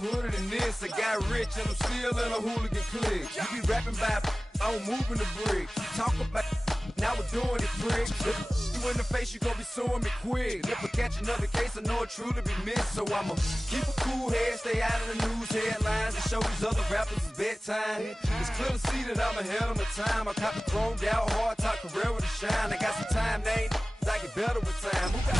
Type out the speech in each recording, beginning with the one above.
hooded than this. I got rich and I'm still in a hooligan clique. You be rapping by I'm moving the brick. Talk about now we're doing it, prick. If you in the face, you gon' be suing me quick. If I catch another case, I know it truly be missed. So I'ma keep a cool head, stay out of the news headlines, and show these other rappers it's bedtime. It's clear to see that I'm ahead of my time. I cop a chromed out, hard top career with a shine. I got some time, they ain't I get better with time. Who got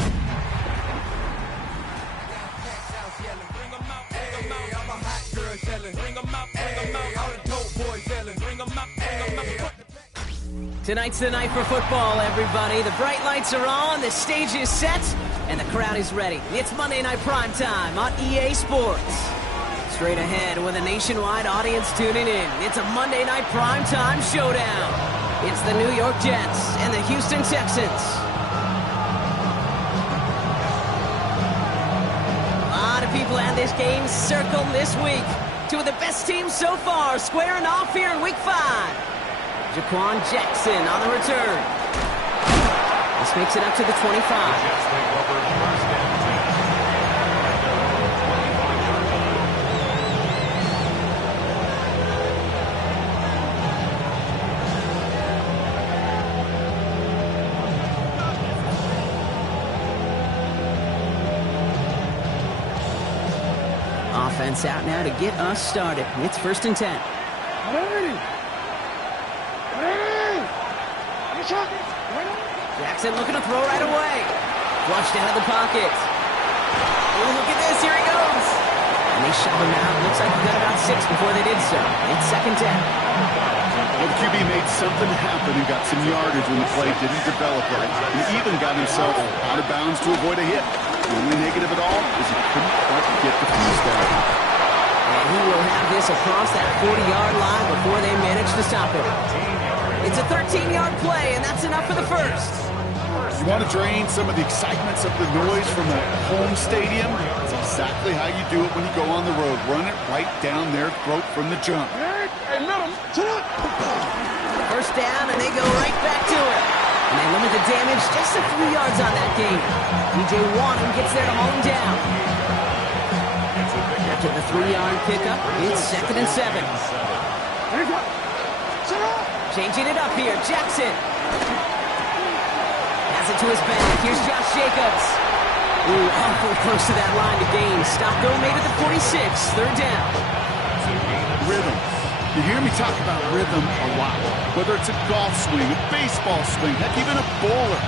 bring 'em out, bring 'em out. Hey, I'm a hot girl yelling. Bring 'em out, bring 'em out. All the dope boys yelling. Bring 'em out, bring 'em out. Tonight's the night for football, everybody. The bright lights are on, the stage is set, and the crowd is ready. It's Monday Night Primetime on EA Sports. Straight ahead with a nationwide audience tuning in. It's a Monday Night Primetime showdown. It's the New York Jets and the Houston Texans. A lot of people at this game circled this week. Two of the best teams so far squaring off here in Week 5. Jaquan Jackson on the return. This makes it up to the 25. Offense out now to get us started. It's 1st and 10. Jackson looking to throw right away. Flushed out of the pocket. Oh, look at this. Here he goes. And they shove him out. Looks like he got about 6 before they did so. It's 2nd down. Well, the QB made something happen and got some yardage when the play didn't develop right. He even got himself out of bounds to avoid a hit. The only negative at all is he couldn't quite get the first down. And he will have this across that 40-yard line before they manage to stop him. It's a 13-yard play, and that's enough for the first. You want to drain some of the excitements of the noise from the home stadium? It's exactly how you do it when you go on the road. Run it right down their throat from the jump. First down, and they go right back to it. And they limit the damage just a few yards on that game. DJ Wanham gets there to haul him down. After the 3-yard pickup, it's 2nd and 7. Changing it up here, Jackson. Has it to his back. Here's Josh Jacobs. Ooh, awful close to that line to gain. Stop though, made it to 46. 3rd down. Rhythm. You hear me talk about rhythm a lot. Whether it's a golf swing, a baseball swing, heck, even a bowler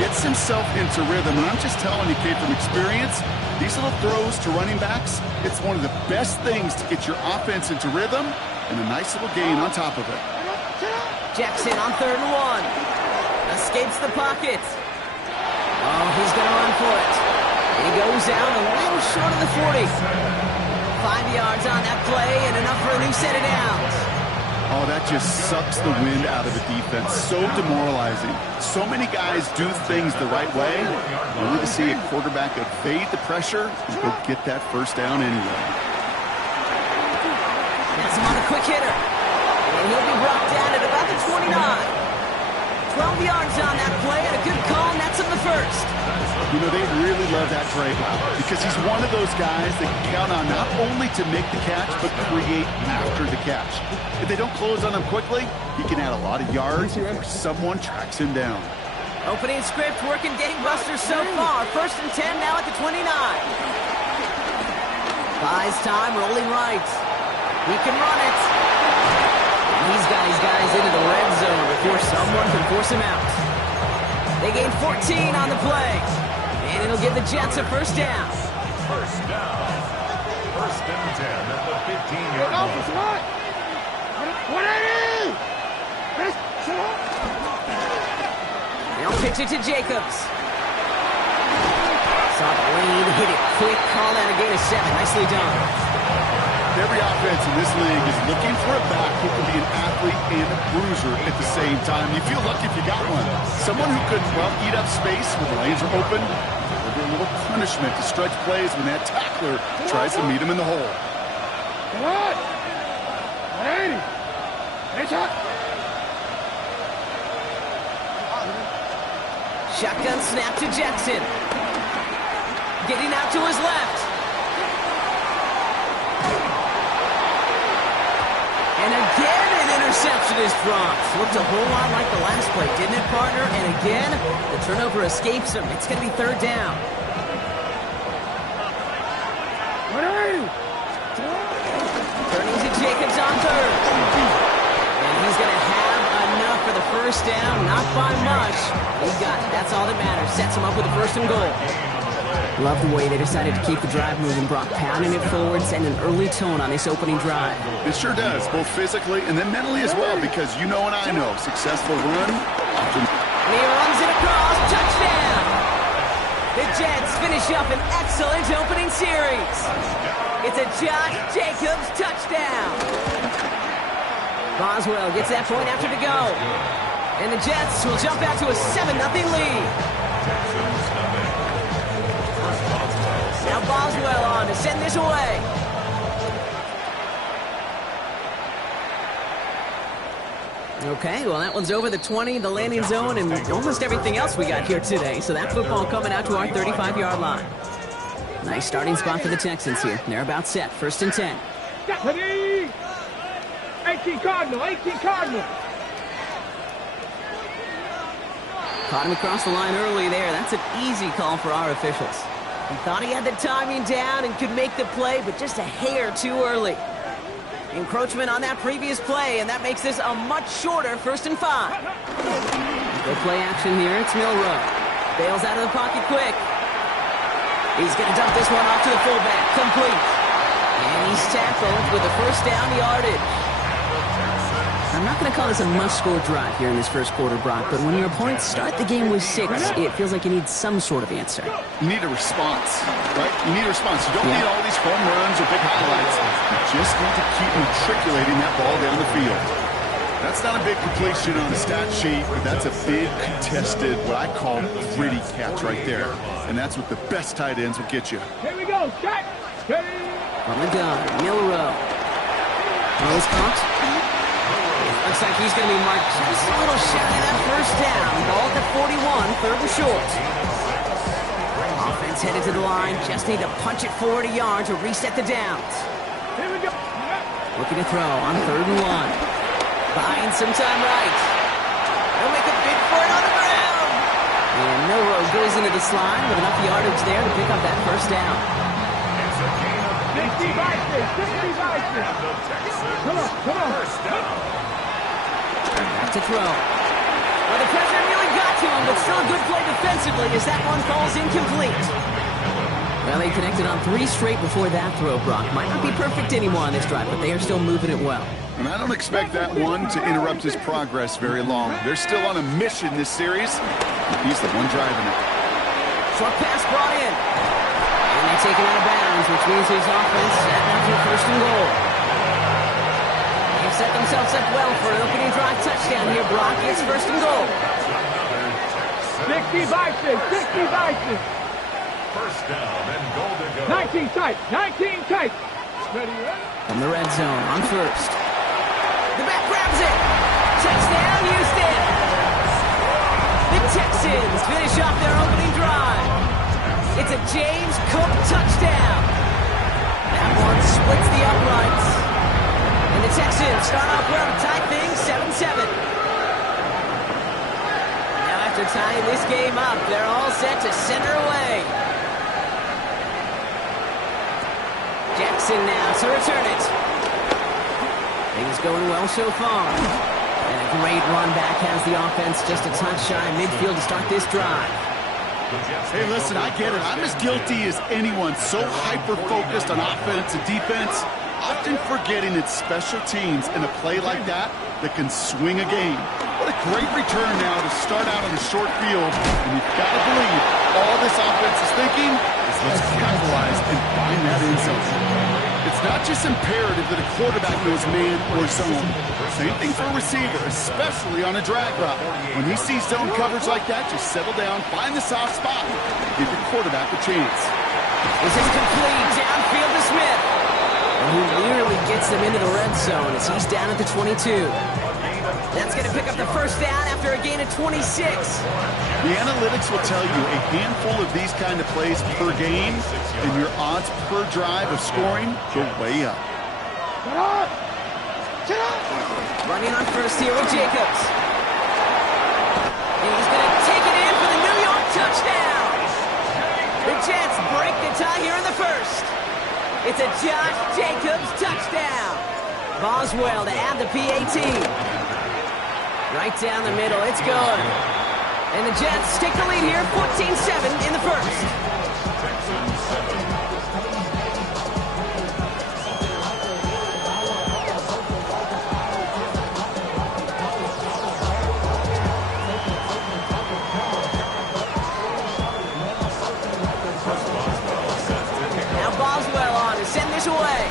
gets himself into rhythm. And I'm just telling you, kid, from experience, these little throws to running backs, it's one of the best things to get your offense into rhythm and a nice little gain on top of it. Jackson on 3rd and 1. Escapes the pocket. Oh, he's going to run for it. And he goes down a little short of the 40. 5 yards on that play and enough for a new set of downs. Oh, that just sucks the wind out of the defense. So demoralizing. So many guys do things the right way, only to see a quarterback evade the pressure and go get that first down anyway. That's him on a quick hitter. And he'll be brought down at about the 29. 12 yards on that play and a good call, and that's in the first. You know, they really love that Trey because he's one of those guys that can count on not only to make the catch, but create after the catch. If they don't close on him quickly, he can add a lot of yards or someone tracks him down. Opening script working gangbusters so far. 1st and 10 now at the 29. Buys time, rolling right. He can run it. And he's got his guys into the red zone before someone can force him out. They gain 14 on the play. And it'll give the Jets a first down. First down. 1st and 10 at the 15-yard line. They'll pitch it to Jacobs. Saw the lane, hit it quick, call that a gain of 7. Nicely done. Every offense in this league is looking for a back who can be an athlete and a bruiser at the same time. You feel lucky if you got one. Someone who could, well, eat up space when the lanes are open. Deliver a little punishment to stretch plays when that tackler tries to meet him in the hole. Come on! 180! Shotgun snap to Jackson. Getting out to his left. And again, an interception is dropped. Looked a whole lot like the last play, didn't it, partner? And again, the turnover escapes him. It's going to be third down. Turning to Jacobs on third. And he's going to have enough for the first down. Not by much. He got it. That's all that matters. Sets him up with a first and goal. Love the way they decided to keep the drive moving. Brock pounding it forward, send an early tone on this opening drive. It sure does, both physically and then mentally as well, because you know and I know, successful run often. And he runs it across. Touchdown! The Jets finish up an excellent opening series. It's a Josh Jacobs touchdown. Boswell gets that point after to go. And the Jets will jump out to a 7-0 lead. Now Boswell on to send this away. Okay, well that one's over the 20, the landing zone, and almost everything else we got here today. So that football coming out to our 35-yard line. Nice starting spot for the Texans here. They're about set. First and 10. 18 Cardinal, 18 Cardinal. Caught him across the line early there. That's an easy call for our officials. He thought he had the timing down and could make the play, but just a hair too early. Encroachment on that previous play, and that makes this a much shorter 1st and 5. Good play action here. It's Milrow. Bails out of the pocket quick. He's going to dump this one off to the fullback. Complete. And he's tackled with the first down yardage. I'm not going to call this a must-score drive here in this first quarter, Brock, but when your opponents start the game with 6, it feels like you need some sort of answer. You need a response, right? You need a response. You don't need all these home runs or big highlights. You just need to keep matriculating that ball down the field. That's not a big completion on the stat sheet, but that's a big contested, what I call gritty catch right there. And that's what the best tight ends will get you. Here we go, check. From the gun, Milrow. He's caught. Looks like he's going to be marked just a little shy of that first down. Ball at the 41, 3rd and short. Offense headed to the line. Just need to punch it forward a yard to reset the downs. Here we go. Looking to throw on 3rd and 1. Buying some time right. They'll make a big for it on the ground. And Milrow goes into the slide with enough yardage there to pick up that first down. 60 Vikings, 60 Vikings. Come on, come on. First down. Back to throw. Well, the pressure really got to him, but still a good play defensively as that one falls incomplete. Well, they connected on 3 straight before that throw, Brock. Might not be perfect anymore on this drive, but they are still moving it well. And I don't expect that one to interrupt his progress very long. They're still on a mission this series. He's the one driving it. Short pass brought in. And they take him out of bounds, which means his offense set up for 1st and goal. They've set themselves up well for an opening drive touchdown here, Brock. It's 1st and goal. 60 Vikings, 60 Vikings. First down and goal to go. 19 tight, 19 tight. Ready, ready? From the red zone on 1st. The back grabs it. Touchdown, Houston. The Texans finish off their opening drive. It's a James Cook touchdown. That one splits the uprights. And the Texans start off well to tie things 7-7. Now after tying this game up, they're all set to send her away. Jackson now to return it. Things going well so far. And a great run back has the offense just a touch shy midfield to start this drive. Hey, listen, I get it. I'm as guilty as anyone. So hyper-focused on offense and defense, often forgetting it's special teams in a play like that can swing a game. What a great return now to start out on a short field. And you've got to believe all this offense is thinking is let's capitalize and find that end zone. It's not just imperative that a quarterback knows man or zone. Same thing for a receiver, especially on a drag route. When he sees zone coverage like that, just settle down, find the soft spot, and give your quarterback a chance. This is complete downfield to Smith. And he nearly gets them into the red zone as he's down at the 22. That's going to pick up the first down after a gain of 26. The analytics will tell you a handful of these kind of plays per game, and your odds per drive of scoring go way up. Running on first here with Jacobs. And he's going to take it in for the New York touchdown. The Jets break the tie here in the first. It's a Josh Jacobs touchdown. Boswell to add the PAT. Right down the middle, it's good. And the Jets take the lead here, 14-7 in the first. Now Boswell on to send this away.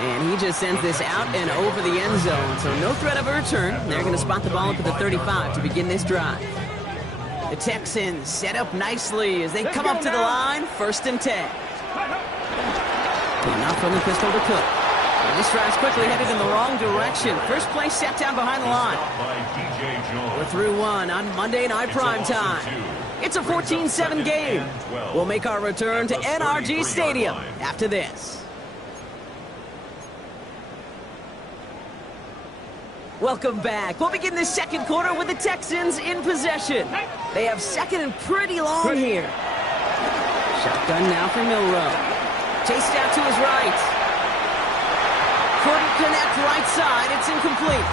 And he just sends this out and over the end zone. So no threat of a return. They're going to spot the ball up at the 35 to begin this drive. The Texans set up nicely as they come up to the line. 1st and 10. And now from the pistol to Cook. And this drive's quickly headed in the wrong direction. First play set down behind the line. We're through one on Monday Night Primetime. It's a 14-7 game. We'll make our return to NRG Stadium after this. Welcome back. We'll begin the second quarter with the Texans in possession. They have second and pretty long here. Shotgun now for Milrow. Chased out to his right. Couldn't connect right side. It's incomplete.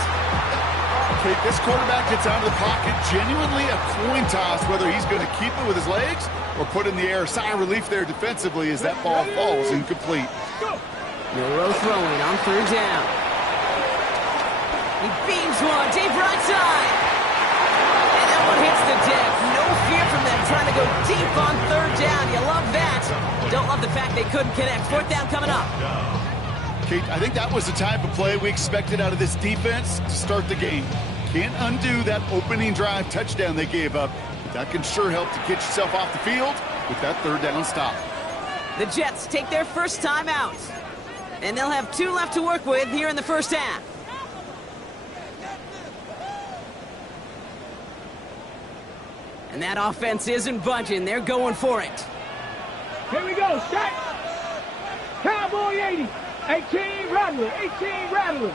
Okay, this quarterback gets out of the pocket. Genuinely a coin toss whether he's going to keep it with his legs or put it in the air. Sigh of relief there defensively as that ball falls incomplete. Milrow throwing on 3rd down. He beams one, deep right side. And that one hits the deck. No fear from them trying to go deep on 3rd down. You love that. Don't love the fact they couldn't connect. 4th down coming up. Kate, I think that was the type of play we expected out of this defense to start the game. Can't undo that opening drive touchdown they gave up. But that can sure help to get yourself off the field with that 3rd down stop. The Jets take their first time out. And they'll have 2 left to work with here in the first half. And that offense isn't budging. They're going for it. Here we go. Shot. Cowboy 80. 18 Rattler. 18 Rattler.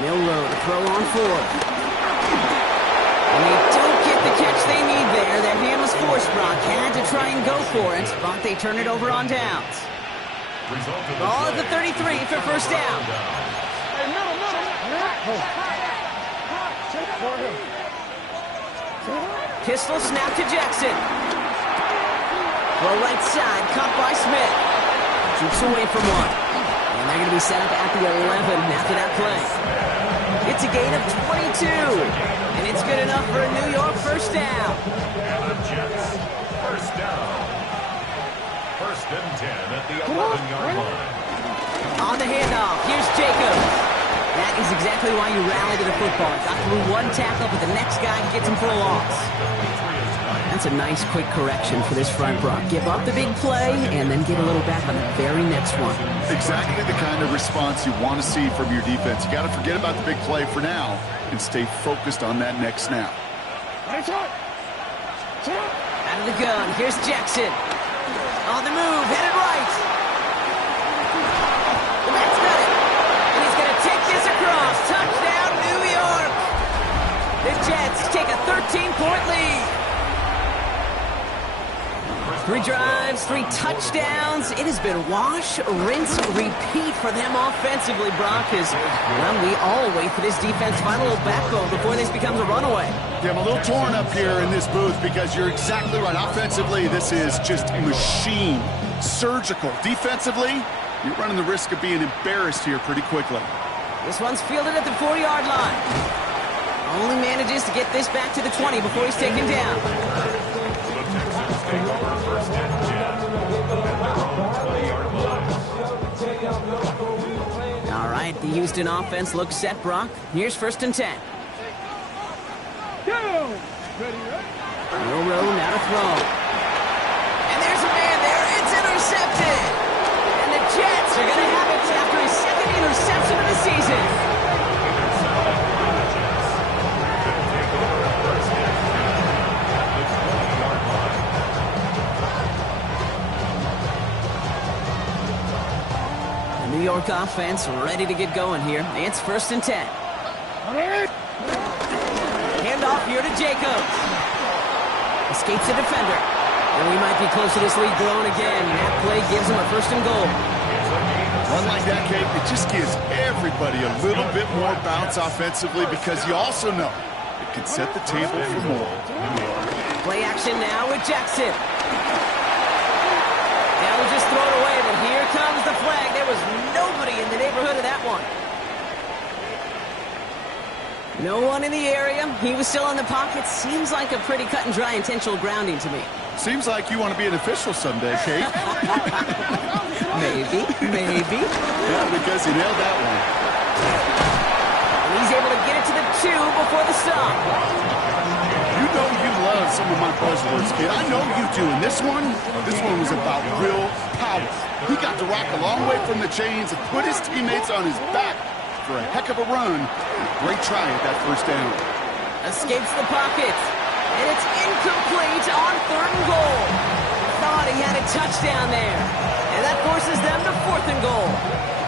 Milrow to throw on 4th. And they don't get the catch they need there. That hand was forced. Brock had to try and go for it, but they turn it over on downs. Ball at the 33 for 1st down. Pistol snap to Jackson. Well, right side, caught by Smith. Troops away from one. And they're going to be set up at the 11 after that play. It's a gain of 22. And it's good enough for a New York 1st down. And the Jets, 1st down. 1st and 10 at the 11-yard line. On the handoff, here's Jacobs. That is exactly why you rally to the football. Got through one tackle, but the next guy gets him for a loss. That's a nice quick correction for this front, Brock. Give up the big play and then get a little back on the very next one. Exactly the kind of response you want to see from your defense. You got to forget about the big play for now and stay focused on that next snap. Out of the gun, here's Jackson. On the move, headed right. That's got it. And he's going to take this across. Touchdown, New York. The Jets take a 13-point lead. 3 drives, 3 touchdowns. It has been wash, rinse, repeat for them offensively, Brock, as, well, we all wait for this defense to find a little backbone before this becomes a runaway. Yeah, I'm a little torn up here in this booth because you're exactly right. Offensively, this is just a machine. Surgical. Defensively, you're running the risk of being embarrassed here pretty quickly. This one's fielded at the 40-yard line. Only manages to get this back to the 20 before he's taken down. All right, the Houston offense looks set, Brock. Here's 1st and 10. Milrow now to throw. And there's a man there. It's intercepted. And the Jets are going to have it after his 2nd interception of the season. New York offense ready to get going here. It's 1st and 10. Handoff here to Jacobs. Escapes the defender. And we might be close to this lead growing again. That play gives him a 1st and goal. One like that, Kate, it just gives everybody a little bit more bounce offensively because you also know it can set the table for more. Play action now with Jackson. Now we'll just throw it away, but here comes the flag. There was nobody in the neighborhood of that one. No one in the area. He was still in the pocket. Seems like a pretty cut and dry intentional grounding to me. Seems like you want to be an official someday, Kate. Maybe. Yeah, because you nailed that one. And he's able to get it to the 2 before the stop. You know you love some of my buzzwords, kid. I know you do. And this one was about real power. He got to rock a long way from the chains and put his teammates on his back for a heck of a run. Great try at that 1st down. Escapes the pocket. And it's incomplete on 3rd and goal. Thought he had a touchdown there. And that forces them to 4th and goal.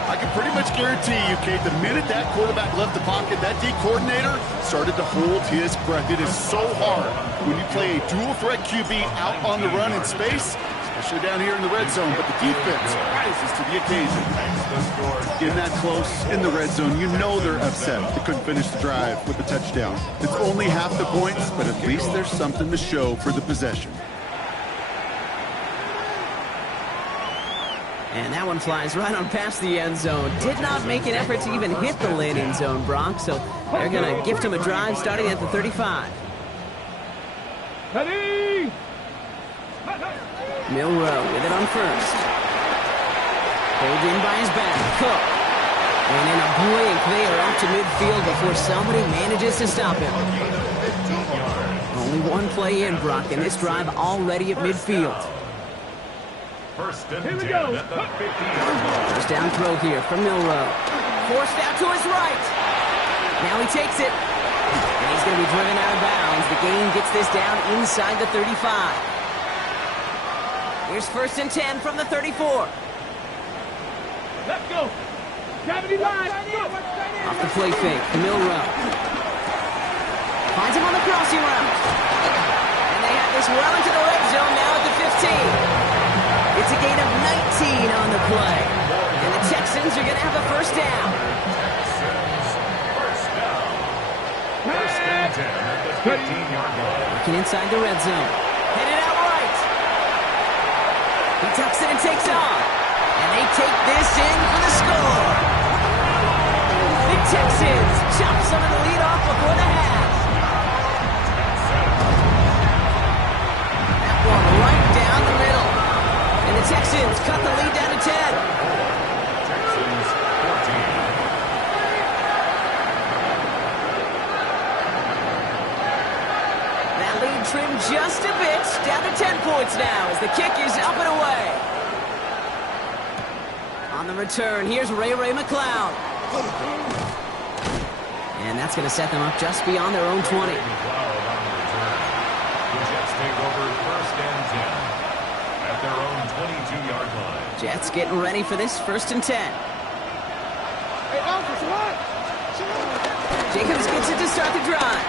I can pretty much guarantee you, Kate, the minute that quarterback left the pocket, that D coordinator started to hold his breath. It is so hard when you play a dual threat QB out on the run in space, especially down here in the red zone, but the defense rises to the occasion. Getting that close in the red zone, you know they're upset. They couldn't finish the drive with the touchdown. It's only half the points, but at least there's something to show for the possession. And that one flies right on past the end zone. Did not make an effort to even hit the landing zone, Brock, so they're going to gift him a drive starting at the 35. Ready? Milrow with it on 1st. Pulled in by his back. Cook. And in a blink, they are out to midfield before somebody manages to stop him. Only one play in, Brock, and this drive already at midfield. 1st and 10 at the 50-yard line. First down throw here from Milrow. Forced out to his right. Now he takes it. And he's going to be driven out of bounds. The gain gets this down inside the 35. Here's 1st and 10 from the 34. Let's go. Gravity line. Off the play fake, Milrow. Finds him on the crossing route. And they have this well into the red zone now at the 15. It's a gain of 19 on the play. And the Texans are going to have a 1st down. First and 10 at the 15-yard line. Looking inside the red zone. Headed out right. He tucks it and takes off. And they take this in for the score. The Texans chop some of the lead off before the half. That one right down the middle. And the Texans cut the lead down to 10. Texans 14. That lead trimmed just a bit, down to 10 points now as the kick is up and away. On the return, here's Ray McLeod. And that's going to set them up just beyond their own 20. McLeod on the return. The Jets take over 1st and 10 at their own 22-yard line. Jets getting ready for this 1st and 10. Jacobs gets it to start the drive.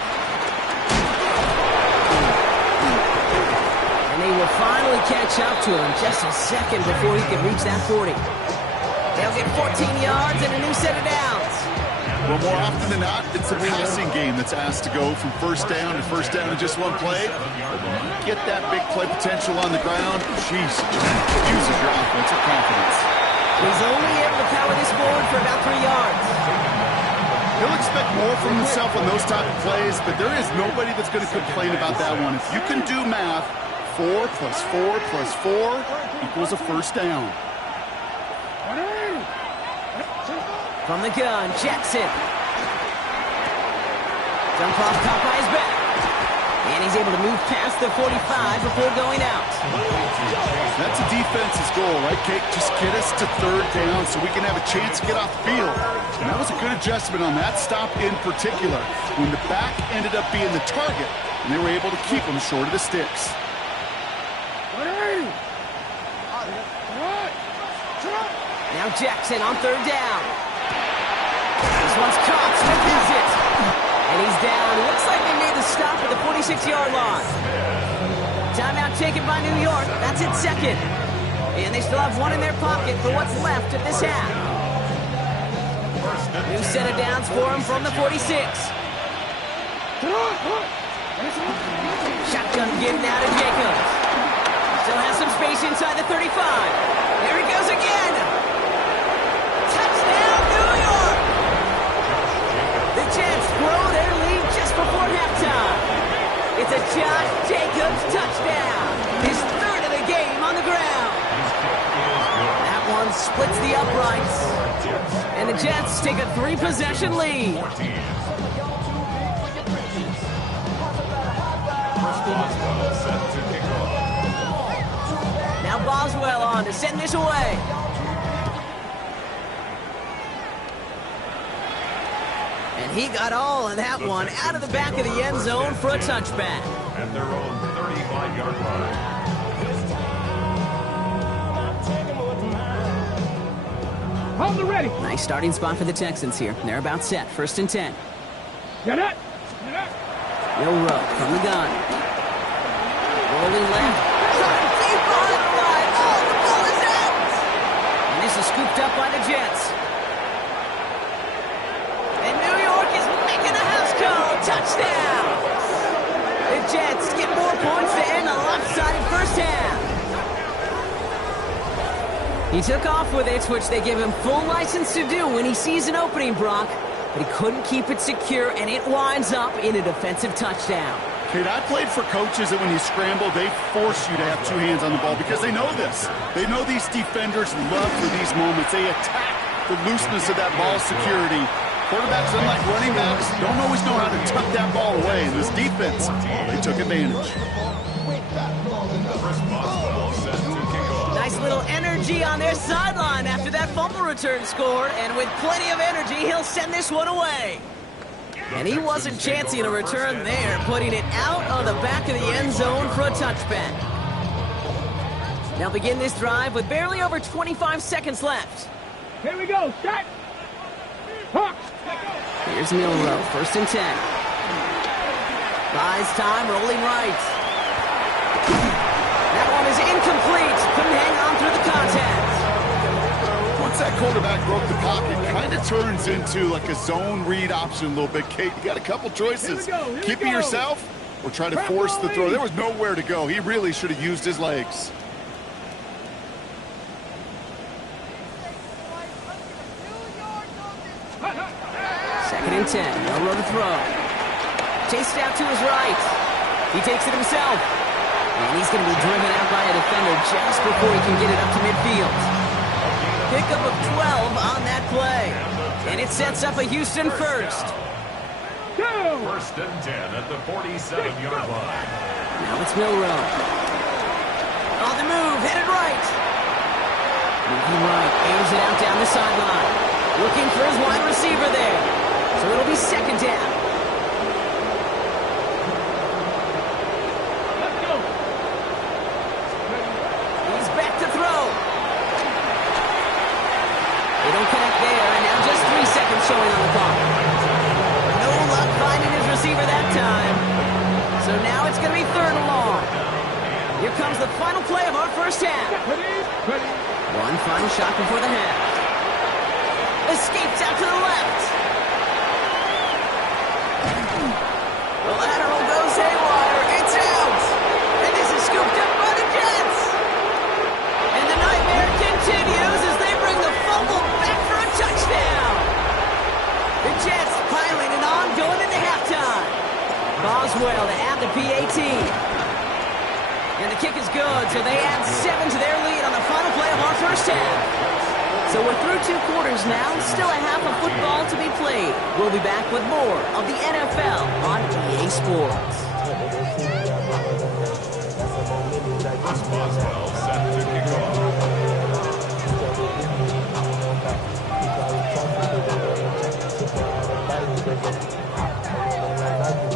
And they will finally catch up to him just a second before he can reach that 40. They'll get 14 yards and a new set of downs. Well, more often than not, it's the passing game that's asked to go from 1st down to 1st down in just one play. But when you get that big play potential on the ground, jeez, it just uses your offensive confidence. He's only able to power this forward for about 3 yards. He'll expect more from himself on those type of plays, but there is nobody that's going to complain about that one. If you can do math, 4 plus 4 plus 4 equals a 1st down. From the gun, Jackson. Jump off, caught by his back. And he's able to move past the 45 before going out. That's a defense's goal, right, Kate? Just get us to 3rd down so we can have a chance to get off the field. And that was a good adjustment on that stop in particular, when the back ended up being the target, and they were able to keep him short of the sticks. Now Jackson on third down. This one's caught. Smith has it. And he's down. Looks like they made the stop at the 46-yard line. Timeout taken by New York. That's its second. And they still have one in their pocket for what's left of this half. New set of downs for him from the 46. Shotgun give now to Jacobs. Still has some space inside the 35. There he goes again. Touchdown, New York! The Jets grow their lead just before halftime. It's a Josh Jacobs touchdown. His third of the game on the ground. That one splits the uprights. And the Jets take a 3-possession lead. Now Boswell on to send this away. And he got all of that one out of the back of the end zone for a touchback. At their own 35-yard line. Hold the ready. Nice starting spot for the Texans here. They're about set. 1st and 10. Get it. Milrow from the gun. Rolling left. Deep on the line. Oh, the ball is out. And this is scooped up by the Jets. And New York is making a house call. Touchdown. The Jets get more points to end a lopsided first half. He took off with it, which they give him full license to do when he sees an opening, Brock. But he couldn't keep it secure, and it winds up in a defensive touchdown. Kate, I played for coaches that when you scramble, they force you to have 2 hands on the ball because they know this. They know these defenders love for these moments. They attack the looseness of that ball security. Quarterbacks, unlike running backs, don't always know how to tuck that ball away. In this defense, they took advantage. Nice little energy on their sideline after that fumble return scored, and with plenty of energy, he'll send this one away. And he wasn't chancing a return there, putting it out of the back of the end zone for a touchback. They'll begin this drive with barely over 25 seconds left. Here we go. Shot. Hawks. Here's Milrow, 1st and 10. Buys time, rolling right. That one is incomplete. Couldn't hang on through the contact. Once that quarterback broke the pocket, kind of turns into like a zone read option a little bit. Kate, you got a couple choices. Keep it yourself or try to force the throw. There was nowhere to go. He really should have used his legs. Second and 10. Milrow to throw. Chased out to his right. He takes it himself. And he's going to be driven out by a defender just before he can get it up to midfield. Pickup of 12 on that play. And it sets up a Houston first. 1st and 10 at the 47-yard line. Now it's Milrow. On the move, headed right. Moving right, aims it out down the sideline. Looking for his wide receiver there. So it'll be 2nd down. He's back to throw. They don't connect there, and now just 3 seconds showing on the clock. No luck finding his receiver that time. So now it's going to be 3rd and long. Here comes the final play of our first half. One final shot before the half. Escapes out to the left. The lateral goes haywire. It's out. And this is scooped up by the Jets. And the nightmare continues as they bring the fumble back for a touchdown. The Jets piling it on going into halftime. Boswell to add the PAT. And the kick is good, so they add 7 to their lead on the final play of our first half. So we're through 2 quarters now, still a half of football to be played. We'll be back with more of the NFL on EA Sports. Boswell set to kick off.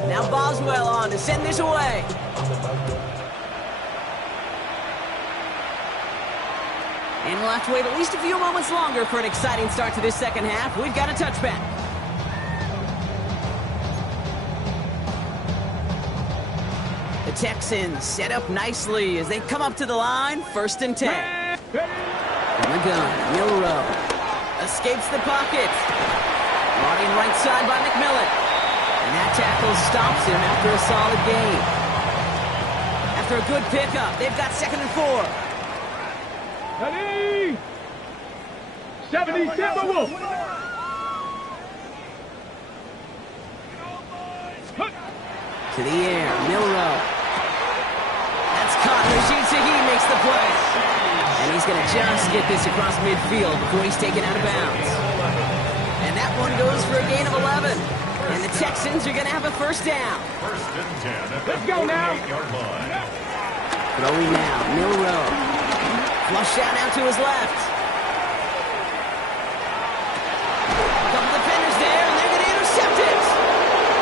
Now Boswell on to send this away. And we'll have to wait at least a few moments longer for an exciting start to this second half. We've got a touchback. The Texans set up nicely as they come up to the line. 1st and 10. From the gun, Milrow escapes the pocket. Brought in right side by McMillan. And that tackle stops him after a solid gain. After a good pickup, they've got 2nd and 4. 77 Wolf. To the air, Milrow. That's caught. Rashid Shaheed makes the play. And he's going to just get this across midfield before he's taken out of bounds. And that one goes for a gain of 11. And the Texans are going to have a 1st down. 1st and 10 at Let's go now. 48-yard line. Throwing now, Milrow. Flush out now to his left. A couple defenders there, and they're going to intercept it.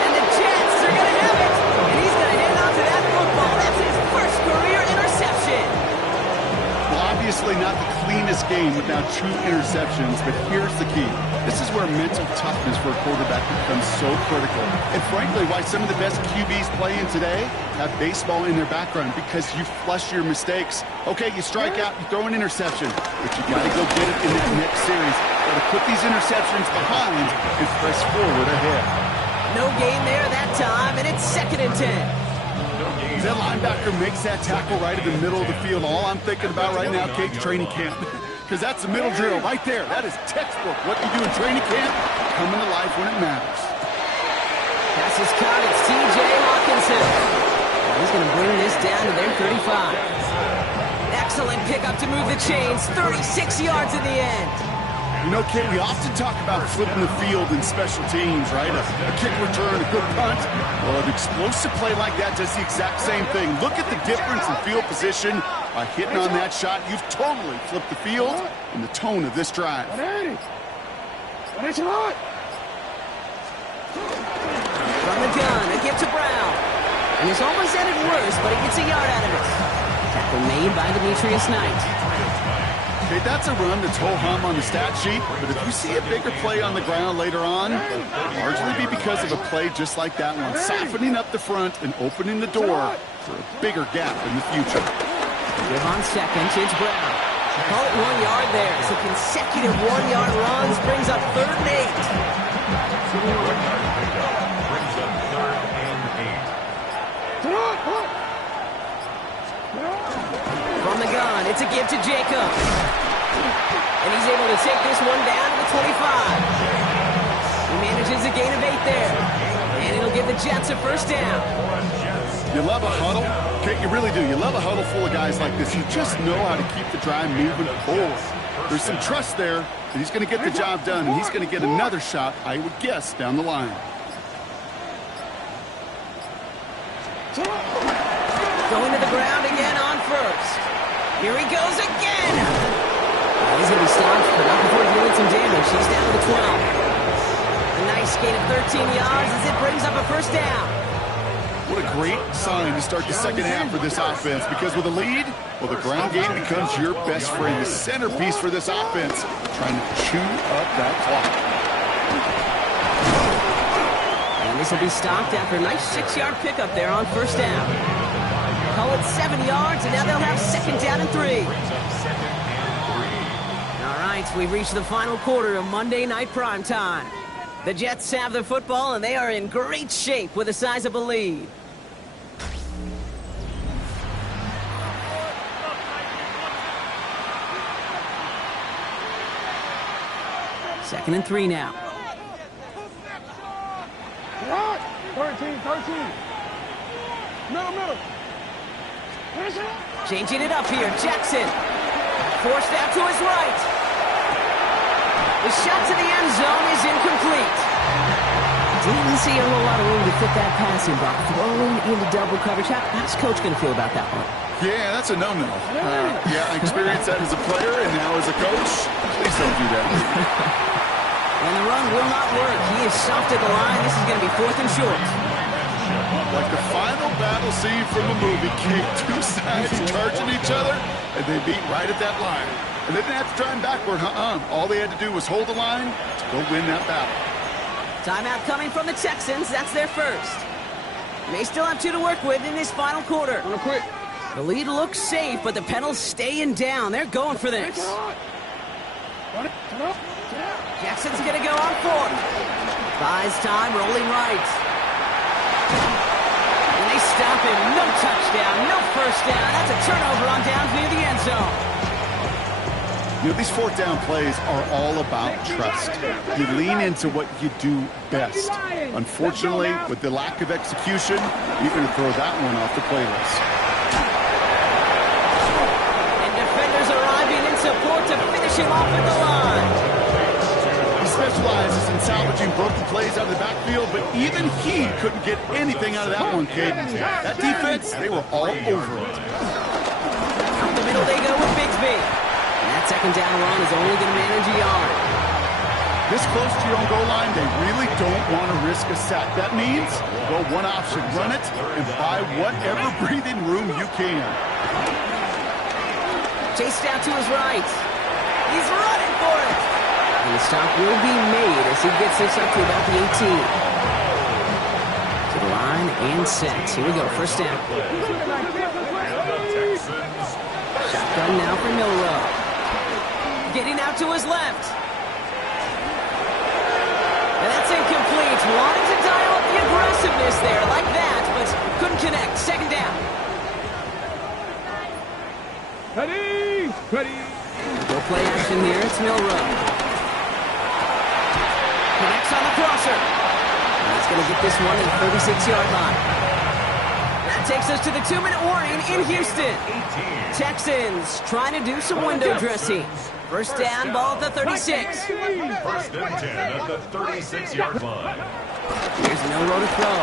And the Jets are going to have it. And he's going to hang on to that football. That's his 1st career interception. Well, obviously not the cleanest game without true interceptions, but here's the key. This is where mental toughness for a quarterback becomes so critical. And frankly, why some of the best QBs playing today have baseball in their background, because you flush your mistakes. Okay, you strike out, you throw an interception, but you got to go get it in the next series. Got to put these interceptions behind and press forward ahead. No gain there that time, and it's 2nd and 10. That linebacker makes that tackle right in the middle of the field. All I'm thinking about right now, Kate's training camp. Because that's the middle drill right there. That is textbook. What you do in training camp, coming to life when it matters. Pass is caught. It's T.J. Hawkinson. He's going to bring this down to their 35. Excellent pickup to move the chains. 36 yards in the end. You know, Kate, we often talk about flipping the field in special teams, right? A kick return, a good punt. Well, an explosive play like that does the exact same thing. Look at the difference in field position. By hitting on that shot, you've totally flipped the field and the tone of this drive. From the gun, a give to Brown. And it's almost ended worse, but he gets a yard out of it. Tackle made by Demetrius Knight. Okay, that's a run that's ho-hum on the stat sheet, but if you see a bigger play on the ground later on, it'll largely be because of a play just like that one, softening up the front and opening the door for a bigger gap in the future. Give on 2nd, it's Brown. Call it 1 yard there. So consecutive 1-yard runs brings up 3rd and 8. Brings up 3rd and 8. From the gun, it's a give to Jacob. And he's able to take this one down to the 25. He manages a gain of 8 there. And it'll give the Jets a 1st down. You love a huddle. Okay, you really do. You love a huddle full of guys like this. You just know how to keep the drive moving forward. There's some trust there that he's going to get the job done, and he's going to get another shot, I would guess, down the line. Going to the ground again on 1st. Here he goes again. He's going to be stopped, but not before dealing some damage. He's down to the 12. A nice gain of 13 yards as it brings up a 1st down. What a great sign to start the second half for this offense, because with a lead, well, the ground game becomes your best friend, the centerpiece for this offense, trying to chew up that clock. And this will be stopped after a nice 6-yard pickup there on 1st down. Call it 7 yards, and now they'll have 2nd down and 3. All right, we've reached the final quarter of Monday Night Primetime. The Jets have the football, and they are in great shape with a sizable lead. Second and 3 now. 13. Middle. Changing it up here, Jackson. Forced out to his right. The shot to the end zone is incomplete. Didn't see a whole lot of room to fit that passing block. Thrown into double coverage. How's Coach going to feel about that one? Yeah, that's a no-no. I experienced that as a player and now as a coach. Please don't do that. And the run will not work. He is soft at the line. This is going to be 4th and short. Like the final battle scene from a movie, Kate, 2 sides charging each other, and they meet right at that line. And they didn't have to try him backward, All they had to do was hold the line to go win that battle. Timeout coming from the Texans. That's their first. They still have 2 to work with in this final quarter. The lead looks safe, but the Penals staying down. They're going for this. Jackson's going to go on 4th. Buys time, rolling right. And they stop him. No touchdown, no first down. That's a turnover on downs near the end zone. You know, these 4th down plays are all about trust. You lean into what you do best. Unfortunately, with the lack of execution, you're going to throw that one off the playlist. And defenders arriving in support to finish him off at the line. He specializes in salvaging broken plays out of the backfield, but even he couldn't get anything out of that one, Caden. That defense, they were all over it. Up the middle they go with Bigsby. That second down run is only going to manage a yard. This close to your own goal line, they really don't want to risk a sack. That means, well, one option, run it and buy whatever breathing room you can. Chased out to his right. He's running for it. And the stop will be made as he gets this up to about the 18. To the line and set. Here we go, first down. Shotgun now for Milrow. Getting out to his left. And that's incomplete. Wanted to dial up the aggressiveness there like that, but couldn't connect. Second down. Ready. Go play action here. It's Milrow. Connects on the crosser. And he's going to get this one at the 36-yard line. That takes us to the 2-minute warning in Houston. Texans trying to do some window dressing. First down, ball at the 36. First and 10 at the 36-yard line. Here's Milrow to throw.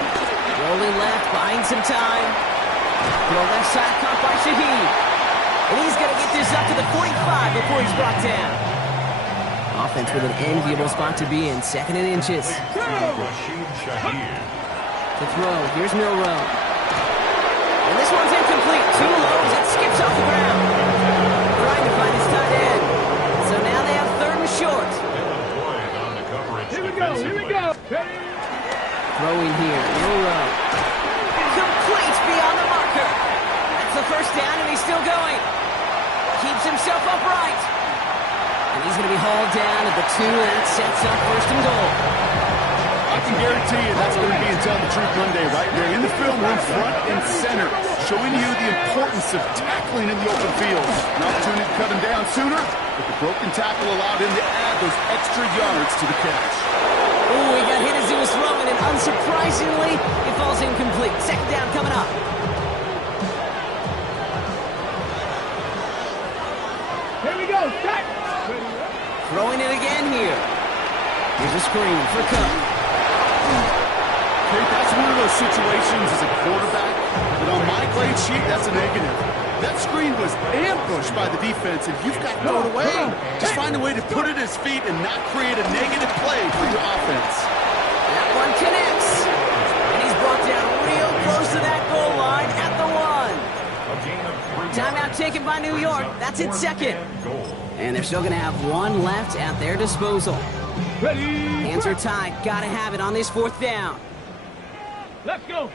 Rolling left, buying some time. Throw left side, caught by Shaheed. And he's going to get this up to the 45 before he's brought down. Offense with an enviable spot to be in. 2nd and inches. To throw, here's Milrow. And this one's incomplete. Too low as it skips off the ground. Trying to find his tight end. So now they have 3rd and short. Here we go. Throwing here, Milrow. Complete beyond the marker. That's the first down, and he's still going. Keeps himself upright. And he's going to be hauled down at the 2, and that sets up 1st and goal. I can guarantee you that's going to be in Tell the Truth Monday right there in the film room, front and center, showing you the importance of tackling in the open field. An opportunity to cut him down sooner, but the broken tackle allowed him to add those extra yards to the catch. Oh, he got hit as he was throwing, and unsurprisingly, it falls incomplete. Second down coming up. Here we go. Set. Throwing it again here. Here's a screen for Cup. Okay, that's one of those situations as a quarterback that on my grade sheet, that's a negative. That screen was ambushed by the defense, and you've got to throw it away. Just find a way to put it at his feet and not create a negative play for your offense. That one connects. And he's brought down real close to that goal line at the 1. Timeout taken by New York. That's its 2nd. And they're still going to have 1 left at their disposal. Ready. Hands are tied. Got to have it on this 4th down. Let's go.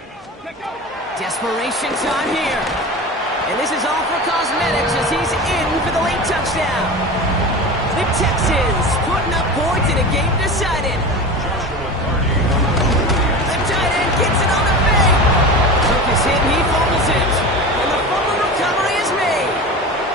Desperation time here. And this is all for cosmetics as he's in for the late touchdown. The Texans putting up points in a game decided. The tight end gets it on the fake. Took his hit and he fumbles it. And the fumble recovery is made.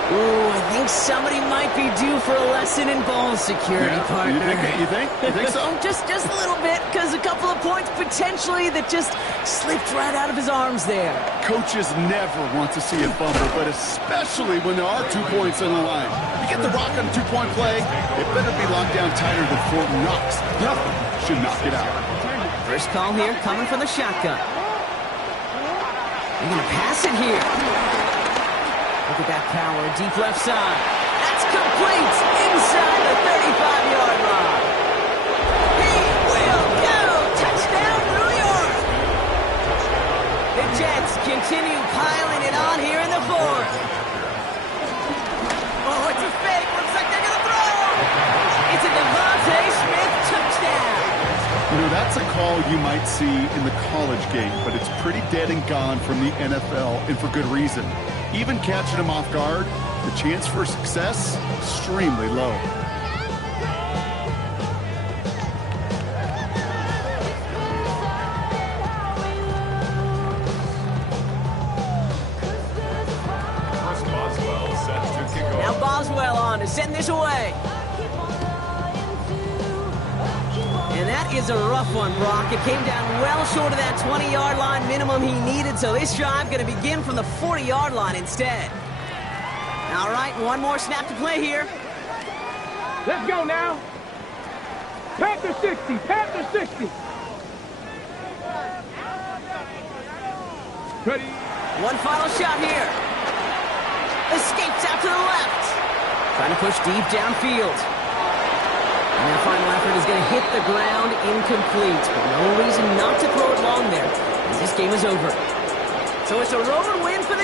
Ooh, I think somebody might be due for a lesson in ball security, partner. You think so? Just a little bit, because a couple of points potentially that just slipped right out of his arms there. Coaches never want to see a fumble, but especially when there are 2 points on the line. You get the rock on a 2-point play, it better be locked down tighter than Fort Knox. Nothing should knock it out. First call here coming from the shotgun. They're going to pass it here. Look at that power, deep left side. That's complete inside the 35-yard line. He will go. Touchdown, New York. The Jets continue piling it on here in the 4th. Oh, it's a fake. Looks You know, that's a call you might see in the college game, but it's pretty dead and gone from the NFL, and for good reason. Even catching him off guard, the chance for success, extremely low. Now Boswell on to send this away. And that is a rough one, Brock. It came down well short of that 20-yard line minimum he needed, so this drive going to begin from the 40-yard line instead. All right, one more snap to play here. Let's go now. Panther 60, Panther 60. Ready. One final shot here. Escapes out to the left. Trying to push deep downfield. And their final effort is going to hit the ground incomplete. But no reason not to throw it long there, as this game is over. So it's a road win for the